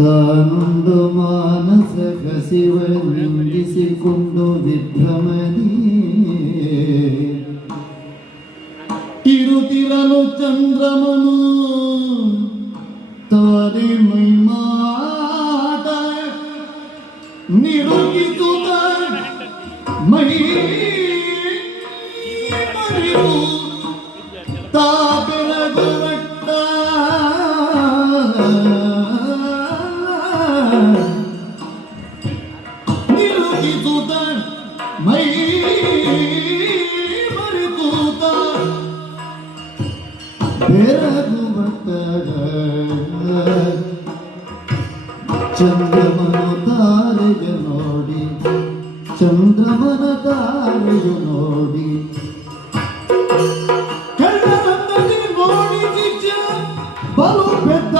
ತಾನುಂಡು ಮಾನಸ ಕಸಿವ ನಿಂದಿಸಿಕೊಂಡು ವಿಭ್ರಮದಿ ಇರುತ್ತಿರಲು ಚಂದ್ರಮನು ತಾರೆ ಮೈಮಾಟ ನಿರುಗಿಸುತ್ತ ಮೈ ಮರಿಯು ತಾಬೆರಗುವಟ್ಟ ನಿರುಗಿಸುತ್ತ ಮೈ ಮರಿತೂತ ಬೆರಗುವಟ್ಟ ಚಂದ್ರಮನ ತಾರೆಯ ನೋಡಿ ಚಂದ್ರಮನ ತಾರೆಯು ನೋಡಿ ಕಳ್ಳರಂಗದಿ ನೋಡಿ ಚಿಚ್ಚ ಬಲು ಪೆದ್ದ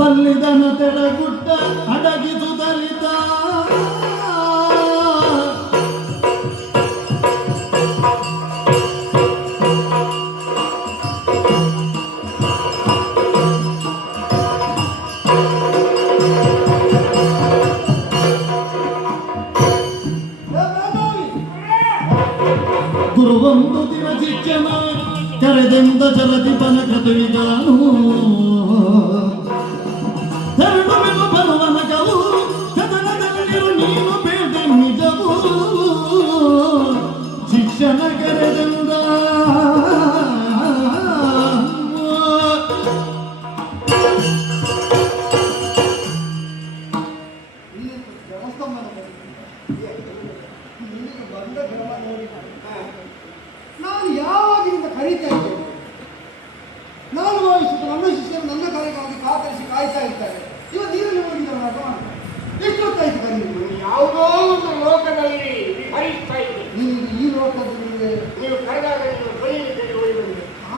ಬಲ್ಲಿದನ ತೆರಗುಟ್ಟ ಅಡಗಿದುದಲಿತ ಗುರುವೊಂದು ದಿನ ಶಿಕ್ಷಣ ಕರೆದೆಂದ ಜಲದಿ ಪನಕತುಳಿದಾನು ಎರಡು ಮೆಲು ಬರುವನಗವು ಕದನದಲ್ಲಿರು ನೀನು ಬೇಡ ನಿಜವು ಶಿಕ್ಷಣ ಕರೆದೆಂದ ನಾನು ಯಾವಾಗಿನಿಂದ ಕರೀತಾ ಇದ್ದೇನೆ. ನಾನು ಭಾವಿಸಿದ್ದು ನನ್ನ ಶಿಷ್ಯರು ನನ್ನ ಕರೆಗಾಗಿ ಕಾತರಿಸಿ ಕಾಯ್ತಾ ಇರ್ತಾರೆ. ಇವತ್ತು ನೀರಲ್ಲಿ ಹೋಗಿದ್ದಾರೆ ಎಷ್ಟೊತ್ತಾಯ್ತು ಕರೀಲಿ? ಯಾವುದೋ ಒಂದು ಲೋಕದಲ್ಲಿ ಹರಿಸ್ತಾ ಇದ್ದೆ. ನೀವು ಈ ಲೋಕದಲ್ಲಿ ನೀವು ಕರೆದಾಗ ನೀವು ಬರೀ ಹೋಗಿ ಬಂದೆ.